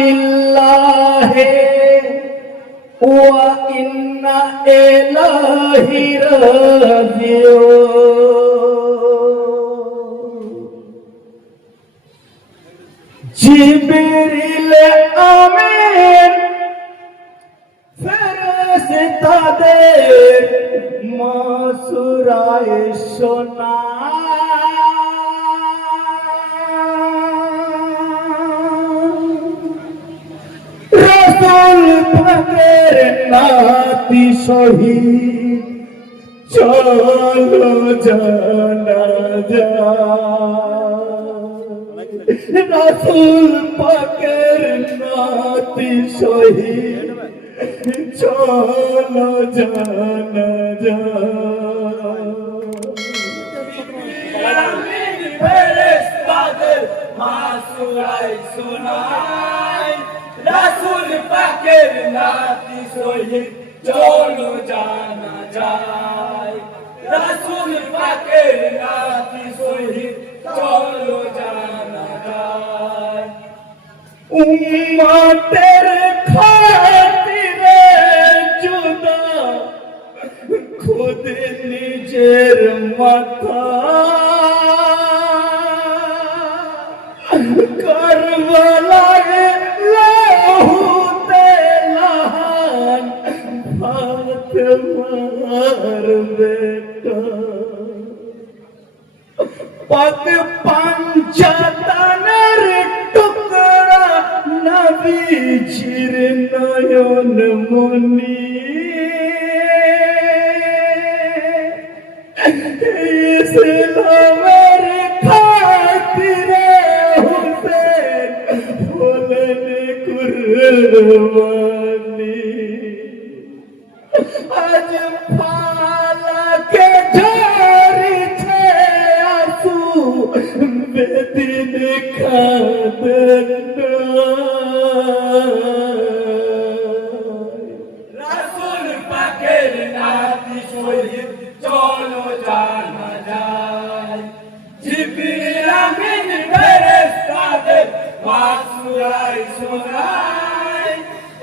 লিল্লাহি ওয়া ইন্না ইলাইহি রাজিউন। জিবরিল রসুল নাতি শহীদ চলো জানা যায়। রাসুল পাকের নাতি শহীদ চলো জানা ফেরেশতাদের মাসুরাই রাসূল পাকের নাতি শহীদ চলো জানা যায়। রাসূল পাকের নাতি শহীদ চলো জানা যায়। উম্মতের খাতিরে জুদা খুদ নিজের মাথা বেটা পদ পঞ্চতনের টুকরা নবীজির নয়ন মনি। ইসলামের খাতিরে হুসেন হলেন কুরবানি।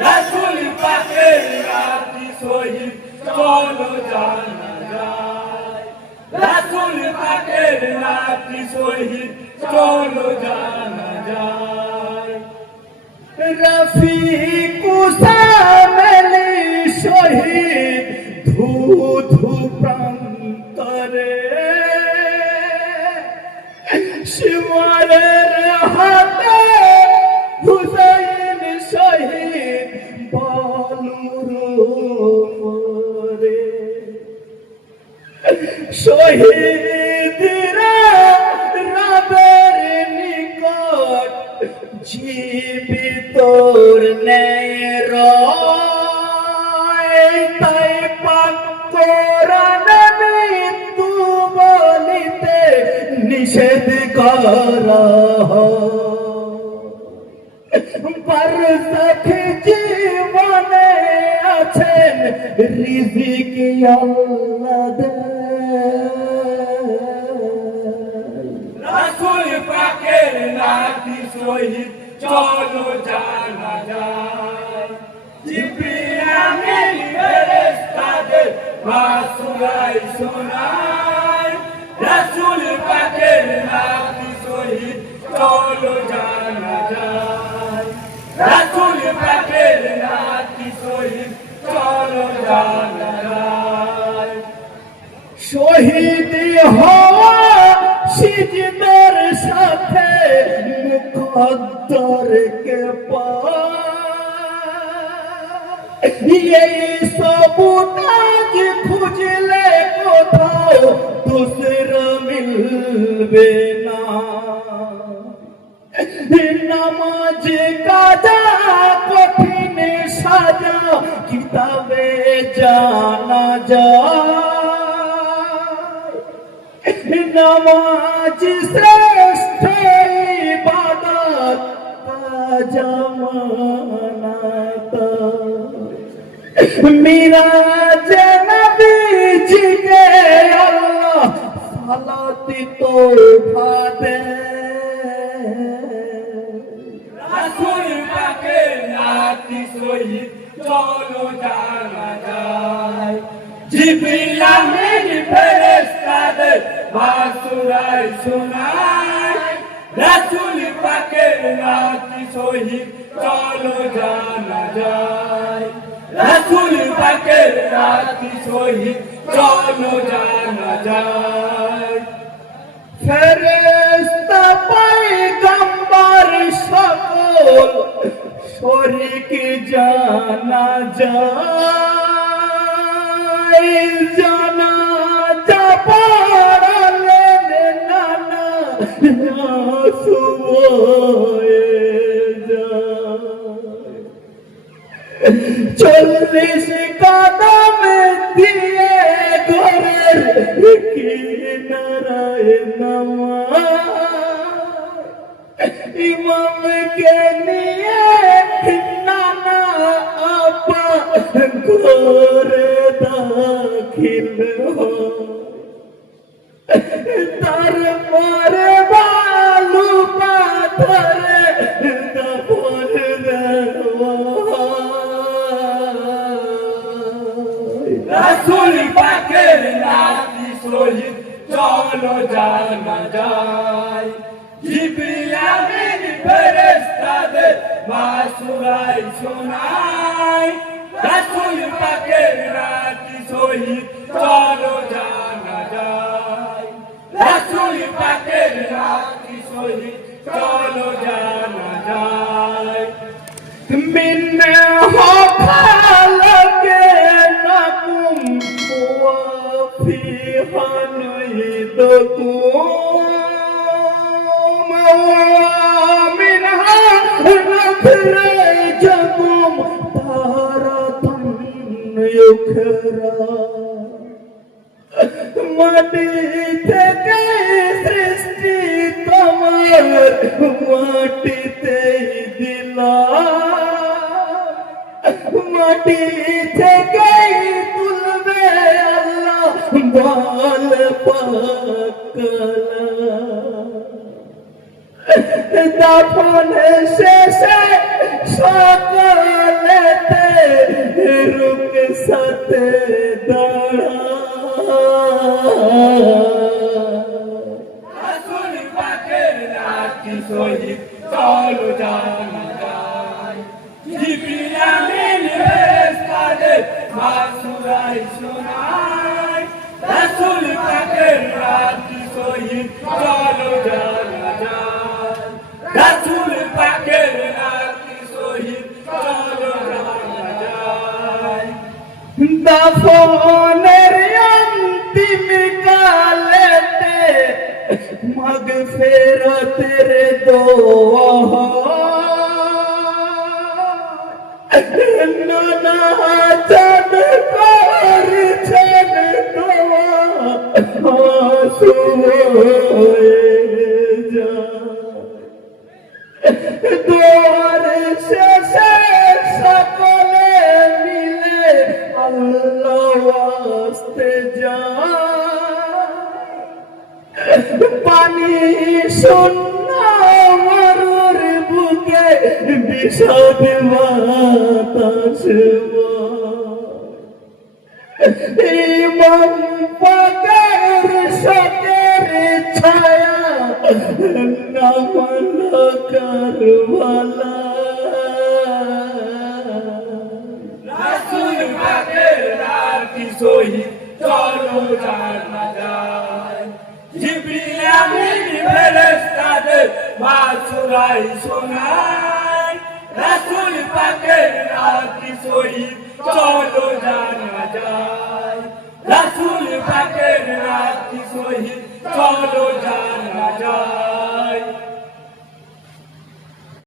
রাসূল পাকের নাতি শহীদ চলো জানা রাসূল পাকের নাতি শহীদ চলো জানা যায়। রফিক উসামলি শহীদ ধু ধু প্রান্তরে, শিবরের হাতে ন্যায় তাই পাক কোরআন মৃত্যু বলিতে নিষেধ করা বরসখ জীবনে আছেন, রিজিক আল্লাহ। রাসূল পাকের নাতি শহীদ চলো জানা যায় জিবরিল ফেরেশতাদের মাসুরাই শোনাই রাসূল পাকের নাতি শহীদ চলো জানা যায় রাসূল পাকের নাতি শহীদ চলো জানা যায় শহীদ হওয়া মুকদ্দর কে এই সবুতাজ খুঁজলে কোথাও দুসরা মিলবে না। নামাজ, কাজা, কঠিন সাজা, কিতাবে জানা যায়। নামাজ শ্রেষ্ঠ মিরাজ নবীজি কে আল্লাহ, সালাতি তোফা দে রাসূল পাকের নাতি শহীদ চলো জানা যায়। জিবরিল আমিন ফেরেশতাদের বাসুরায় শোনায়। রাসূল পাকের নাতি শহীদ, চলো জানা যায়। রাসূল পাকের নাতি শহীদ, চলো জানা যায়। ফেরেশতা পয়গম্বর সকল শরীক জানা যায়। জানা সুবয়ে যায়। চল্লিশ কদম দিয়ে ঘরের কিনারায় নামাজ ইমামকে নিয়ে নানা আপা ঘরে দাখিল দফন দেওয়া রাসূল পাকের নাতি শহীদ চলো জানা যায়। জিবরিল আমিন ফেরেশতাদের বাসুরাই শোনায়। রাসূল পাকের নাতি শহীদ চলো জানা যায়। রাসূল পাকের নাতি শহীদ চলো জানা যায় মিন্নে হফালকে নাকুম ওয়াফি হানিদকুম মিনহা নখরাজকুম তারাতাম ইউখরা মাটি থেকে মাটিতে দিলাম। মাটি থেকে তুলবে আল্লাহ বল দাফন শেষে সকালেতে রুক সাথে দাঁড়া। চলো জানা যায় রাসূল পাকের নাতি শহীদ চলো জানা যায় দাফনের অন্তিম কালেতে বিষদ বাতাস ইমাম পাকের শকের ছায়া নামল কারবালা রাসূল পাকের নাতি শহীদ চলো জানা যায় জিবরিল আমিন ফেরেশতাদের বাসুরাই শোনায়। রাসূল পাকের রাত্রি শহীদ চলো জানা যায়। রাসুল পাকের নাতি শহীদ চলো জানা যায়।